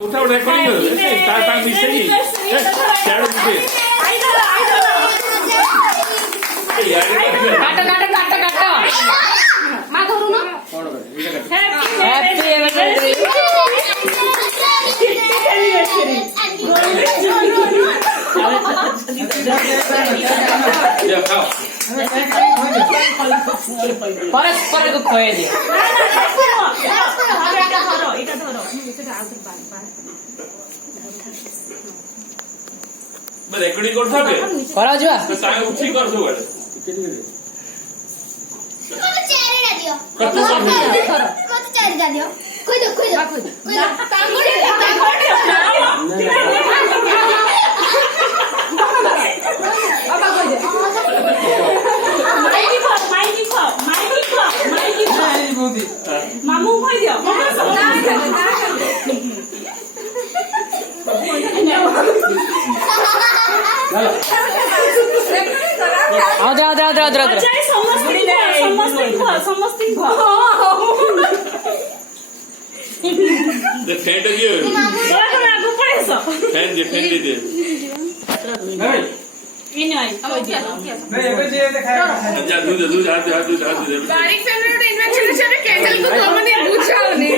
उठा रेकॉर्डिंग तार मिसेगी शेयर मिसे काट काट काट काट मा धरू ना हैप्पी एनिवर्सरी या खाओ परस्पर को खोए दियो मैं रेकॉर्डिंग कर सके करा जुआ तो ताय उठी कर दो गले मत चेहरे ना दियो कत कर मत चेहरे ना दियो कोई दो मामू खोई दियो आउदर द फैन दे फैन दे जा दूध बारीक फॅमिली इन्व्हेंशन साठी कॅन्डल को कमने बुझावने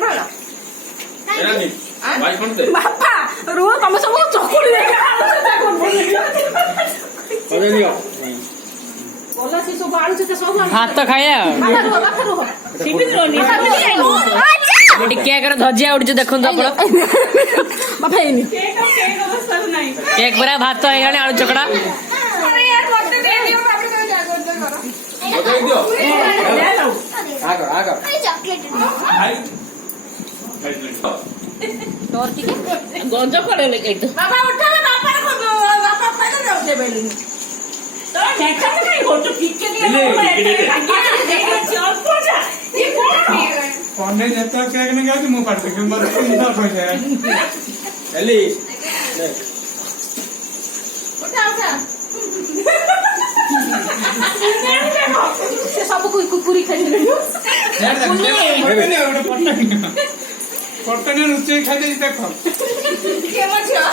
भला एरा नी भाई कोण दे बापा रोज तम सब चकुली अरे दियो बोला से सब आलू से सब भात तो खाया बापा रो सिपिन रोनी ଟିକେ କର ଧଜିଆ ଉଡୁଛି ଦେଖନ୍ତୁ ଆପଣ बापा एनी केक अवस्था नाही କେକ୍ ପୁରା ଭାତ ହେଇଗଲାଣି ଆଳୁ ଚକଡା अरे यार मत दे दियो बाप रे जागो करो बधाई दियो ले लो आगर चॉकलेट भाई ଗଞ୍ଜ ପଡେଲେ କେଇତ बाबा उठा बापा पहले जाओ दे बेली तो देखा नहीं हो तो किके दिया चल पूजा ये कौन पंडे जब केक नहीं गया मुंह पड़ते क्यों मर सुंदर हो जाए एली उठा से सब कोई कुकुरी खाई पट्टने नुचे खाते देखो के मछियो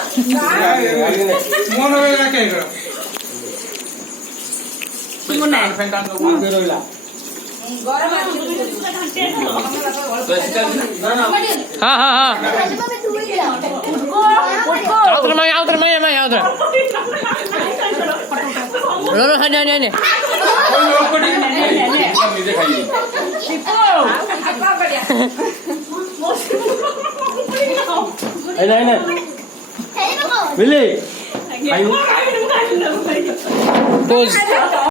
मन होगा केक मुन्ना फेंटा तो आगे रोइला गरम हाँ हाँ हाँ में धुई दिया आउतर मैं आउतर नो हाँ नहीं कोई ओपड़ी सब नीचे खाइए नहीं है ना मिले खाई पोज